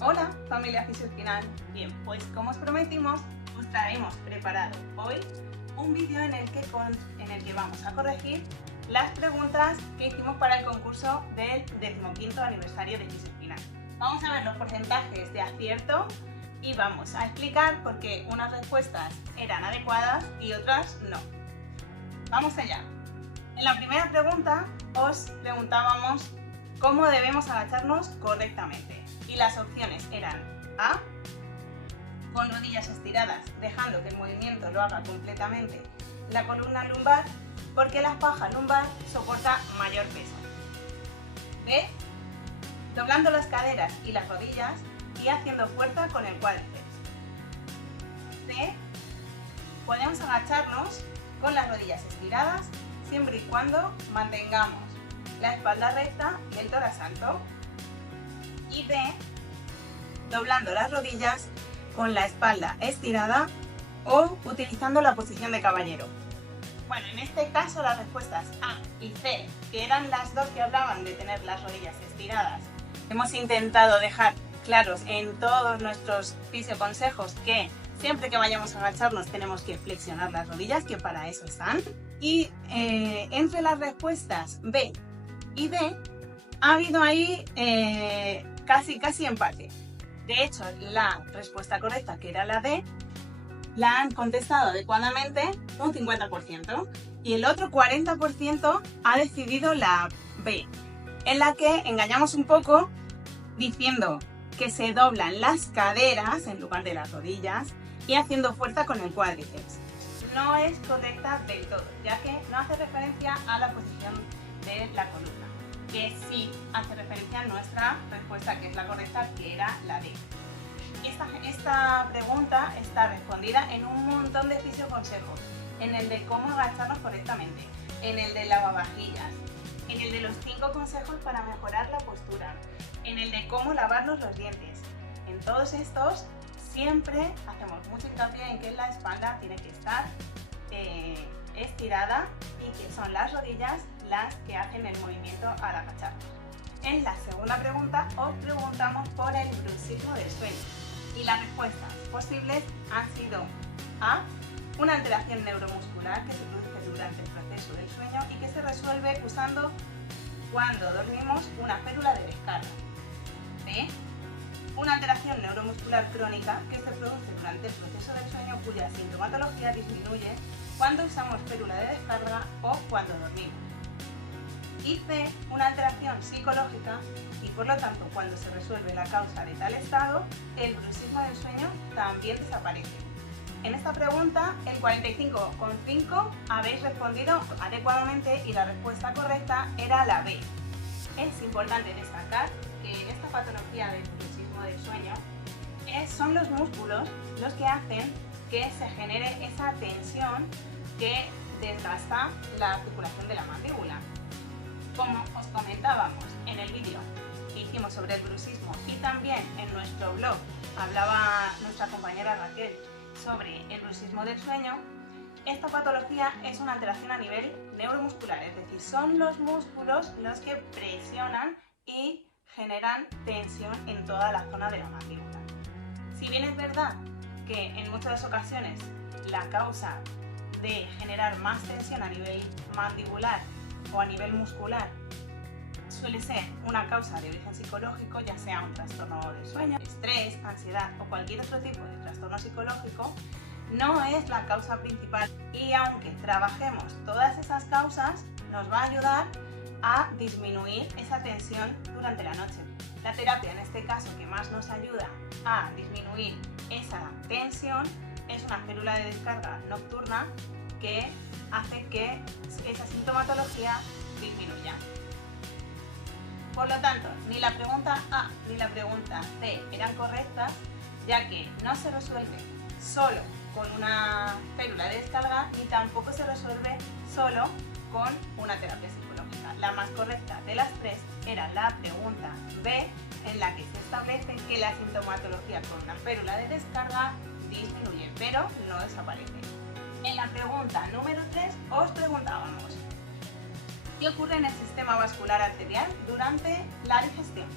Hola familia Fisioespinal. Bien, pues como os prometimos, os traemos preparado hoy un vídeo en el que vamos a corregir las preguntas que hicimos para el concurso del 15º aniversario de Fisioespinal. Vamos a ver los porcentajes de acierto y vamos a explicar por qué unas respuestas eran adecuadas y otras no. Vamos allá. En la primera pregunta os preguntábamos cómo debemos agacharnos correctamente. Y las opciones eran A, con rodillas estiradas, dejando que el movimiento lo haga completamente la columna lumbar, porque la faja lumbar soporta mayor peso. B, doblando las caderas y las rodillas y haciendo fuerza con el cuádriceps. C, podemos agacharnos con las rodillas estiradas, siempre y cuando mantengamos la espalda recta y el tórax alto. Y D, doblando las rodillas con la espalda estirada o utilizando la posición de caballero. Bueno, en este caso las respuestas A y C, que eran las dos que hablaban de tener las rodillas estiradas, hemos intentado dejar claros en todos nuestros fisioconsejos que siempre que vayamos a agacharnos tenemos que flexionar las rodillas, que para eso están. Y entre las respuestas B y D ha habido ahí casi empate. De hecho, la respuesta correcta, que era la D, la han contestado adecuadamente un 50% y el otro 40% ha decidido la B, en la que engañamos un poco diciendo que se doblan las caderas en lugar de las rodillas y haciendo fuerza con el cuádriceps. No es correcta del todo, ya que no hace referencia a la posición de la columna, que sí hace referencia a nuestra respuesta, que es la correcta, que era la D. Esta pregunta está respondida en un montón de fisioconsejos, en el de cómo agacharnos correctamente, en el de lavavajillas, en el de los 5 consejos para mejorar la postura, en el de cómo lavarnos los dientes. En todos estos siempre hacemos mucho hincapié en que la espalda tiene que estar estirada y que son las rodillas las que hacen el movimiento al agacharnos. En la segunda pregunta os preguntamos por el bruxismo del sueño y las respuestas posibles han sido A, una alteración neuromuscular que se produce durante el proceso del sueño y que se resuelve usando, cuando dormimos, una férula de descarga. B, una alteración neuromuscular crónica que se produce durante el proceso del sueño cuya sintomatología disminuye cuando usamos férula de descarga o cuando dormimos. Y C, una alteración psicológica y por lo tanto cuando se resuelve la causa de tal estado, el bruxismo del sueño también desaparece. En esta pregunta el 45,5% habéis respondido adecuadamente y la respuesta correcta era la B. Es importante destacar que en esta patología del bruxismo del sueño son los músculos los que hacen que se genere esa tensión que desgasta la articulación de la mandíbula. Como os comentábamos en el vídeo que hicimos sobre el bruxismo y también en nuestro blog hablaba nuestra compañera Raquel sobre el bruxismo del sueño, esta patología es una alteración a nivel neuromuscular, es decir, son los músculos los que presionan y generan tensión en toda la zona de la mandíbula. Si bien es verdad que en muchas ocasiones la causa de generar más tensión a nivel mandibular o a nivel muscular suele ser una causa de origen psicológico, ya sea un trastorno del sueño, estrés, ansiedad o cualquier otro tipo de trastorno psicológico, no es la causa principal y aunque trabajemos todas esas causas, nos va a ayudar a disminuir esa tensión durante la noche. La terapia en este caso que más nos ayuda a disminuir esa tensión es una férula de descarga nocturna que hace que esa sintomatología disminuya. Por lo tanto, ni la pregunta A ni la pregunta C eran correctas, ya que no se resuelve solo con una férula de descarga y tampoco se resuelve solo con una terapia psicológica. La más correcta de las tres era la pregunta B, en la que se establece que la sintomatología con una férula de descarga disminuye, pero no desaparece. En la pregunta número 3 os preguntábamos ¿qué ocurre en el sistema vascular arterial durante la digestión?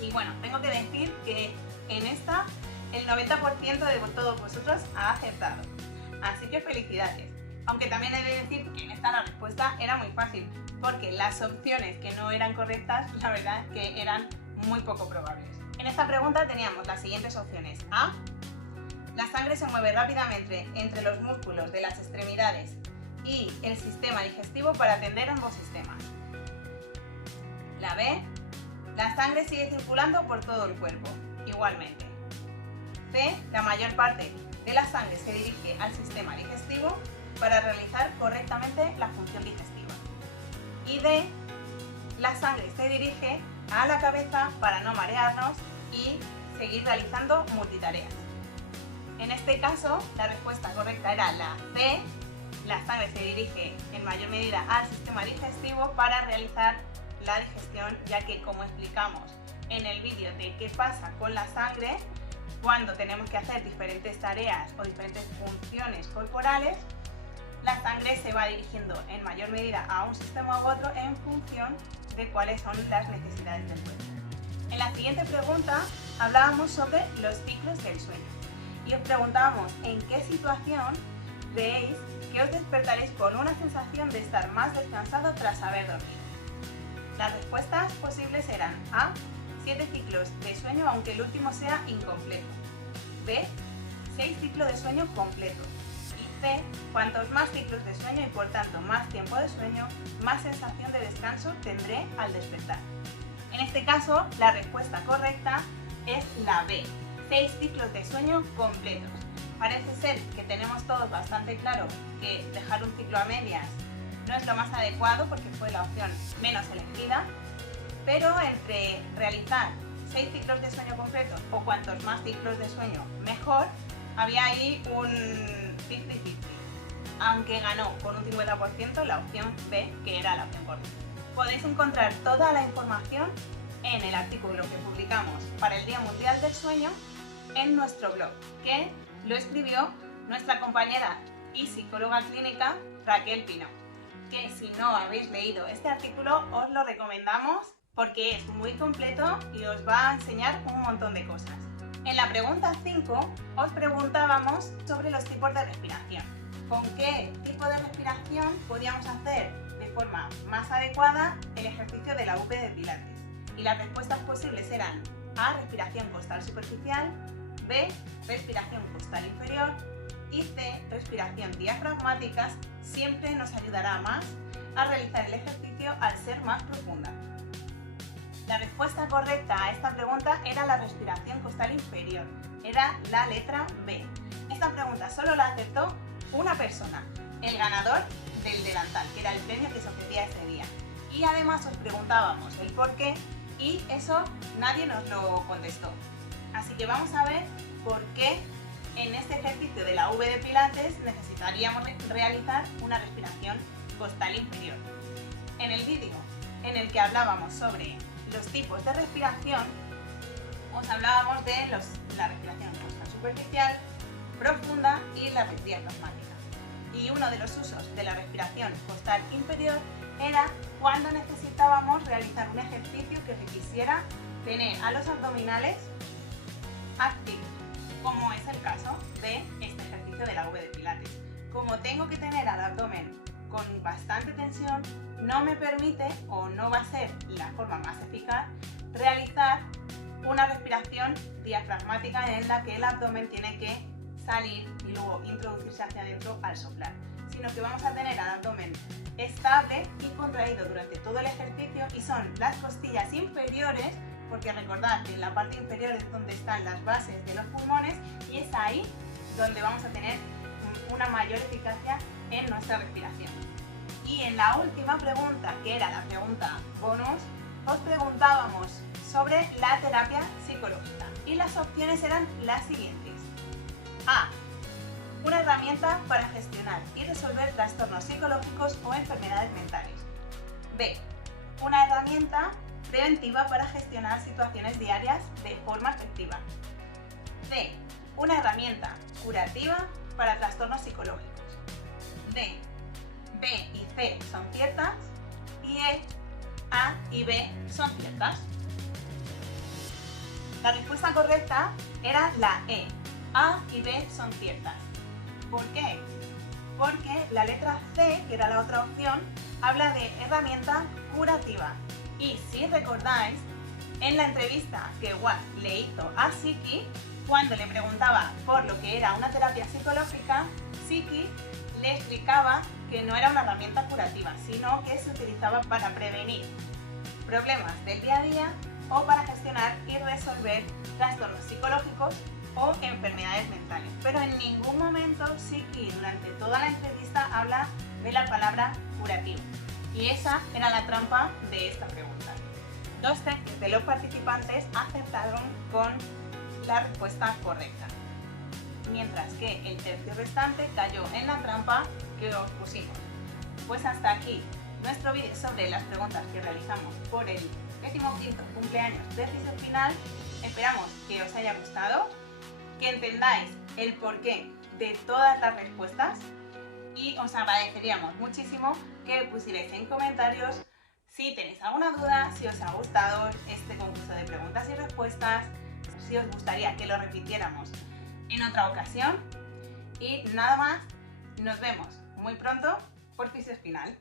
Y bueno, tengo que decir que en esta el 90% de todos vosotros ha acertado. Así que felicidades. Aunque también he de decir que en esta la respuesta era muy fácil, porque las opciones que no eran correctas, la verdad es que eran muy poco probables. En esta pregunta teníamos las siguientes opciones. A. La sangre se mueve rápidamente entre los músculos de las extremidades y el sistema digestivo para atender ambos sistemas. La B. La sangre sigue circulando por todo el cuerpo, igualmente. C. La mayor parte de la sangre se dirige al sistema digestivo para realizar correctamente la función digestiva. Y D. La sangre se dirige a la cabeza para no marearnos y seguir realizando multitareas. En este caso, la respuesta correcta era la C. La sangre se dirige en mayor medida al sistema digestivo para realizar la digestión, ya que, como explicamos en el vídeo de qué pasa con la sangre cuando tenemos que hacer diferentes tareas o diferentes funciones corporales, la sangre se va dirigiendo en mayor medida a un sistema u otro en función de cuáles son las necesidades del cuerpo. En la siguiente pregunta hablábamos sobre los ciclos del sueño y os preguntábamos en qué situación creéis que os despertaréis con una sensación de estar más descansado tras haber dormido. Las respuestas posibles eran A. 7 ciclos de sueño aunque el último sea incompleto. B. 6 ciclos de sueño completos. Y C. Cuantos más ciclos de sueño y por tanto más tiempo de sueño, más sensación de descanso tendré al despertar. En este caso, la respuesta correcta es la B. 6 ciclos de sueño completos. Parece ser que tenemos todos bastante claro que dejar un ciclo a medias no es lo más adecuado porque fue la opción menos elegida, pero entre realizar 6 ciclos de sueño completos o cuantos más ciclos de sueño mejor, había ahí un 50-50, aunque ganó con un 50% la opción B, que era la opción correcta. Podéis encontrar toda la información en el artículo que publicamos para el Día Mundial del Sueño en nuestro blog, que lo escribió nuestra compañera y psicóloga clínica Raquel Pino, que si no habéis leído este artículo os lo recomendamos porque es muy completo y os va a enseñar un montón de cosas. En la pregunta 5 os preguntábamos sobre los tipos de respiración. ¿Con qué tipo de respiración podíamos hacer de forma más adecuada el ejercicio de la V de Pilates? Y las respuestas posibles eran A. Respiración costal superficial, B. Respiración costal inferior y C. Respiración diafragmática. Siempre nos ayudará más a realizar el ejercicio al ser más profunda. La respuesta correcta a esta pregunta era la respiración costal inferior, era la letra B. Esta pregunta solo la acertó una persona, el ganador del delantal, que era el premio que se ofrecía ese día. Y además os preguntábamos el por qué y eso nadie nos lo contestó. Así que vamos a ver por qué en este ejercicio de la V de Pilates necesitaríamos realizar una respiración costal inferior. En el vídeo en el que hablábamos sobre los tipos de respiración, os hablábamos de la respiración costal superficial, profunda y la diafragmática. Y uno de los usos de la respiración costal inferior era cuando necesitábamos realizar un ejercicio que requisiera tener a los abdominales activos, como es el caso de este ejercicio de la V de Pilates. Como tengo que tener al abdomen con bastante tensión, no me permite o no va a ser la forma más eficaz realizar una respiración diafragmática en la que el abdomen tiene que salir y luego introducirse hacia adentro al soplar, sino que vamos a tener al abdomen estable y contraído durante todo el ejercicio y son las costillas inferiores, porque recordad que en la parte inferior es donde están las bases de los pulmones y es ahí donde vamos a tener una mayor eficacia en nuestra respiración. Y en la última pregunta, que era la pregunta bonus, os preguntábamos sobre la terapia psicológica y las opciones eran las siguientes. A. Una herramienta para gestionar y resolver trastornos psicológicos o enfermedades mentales. B. Una herramienta preventiva para gestionar situaciones diarias de forma efectiva. C. Una herramienta curativa para trastornos psicológicos. D. B y C son ciertas y E, A y B son ciertas. La respuesta correcta era la E. A y B son ciertas. ¿Por qué? Porque la letra C, que era la otra opción, habla de herramienta curativa. Y si recordáis, en la entrevista que Watt le hizo a Psiqui, cuando le preguntaba por lo que era una terapia psicológica, Psiqui le explicaba que no era una herramienta curativa, sino que se utilizaba para prevenir problemas del día a día o para gestionar y resolver trastornos psicológicos o enfermedades mentales. Pero en ningún momento Psiqui durante toda la entrevista habla de la palabra curativo. Y esa era la trampa de esta pregunta. 2/3 de los participantes acertaron con la respuesta correcta, mientras que el tercio restante cayó en la trampa que os pusimos. Pues hasta aquí nuestro vídeo sobre las preguntas que realizamos por el 15º cumpleaños de Fisiospinal. Esperamos que os haya gustado, que entendáis el porqué de todas las respuestas y os agradeceríamos muchísimo que pusierais en comentarios si tenéis alguna duda, si os ha gustado este concurso de preguntas y respuestas, si os gustaría que lo repitiéramos en otra ocasión. Y nada más, nos vemos muy pronto por Fisiospinal.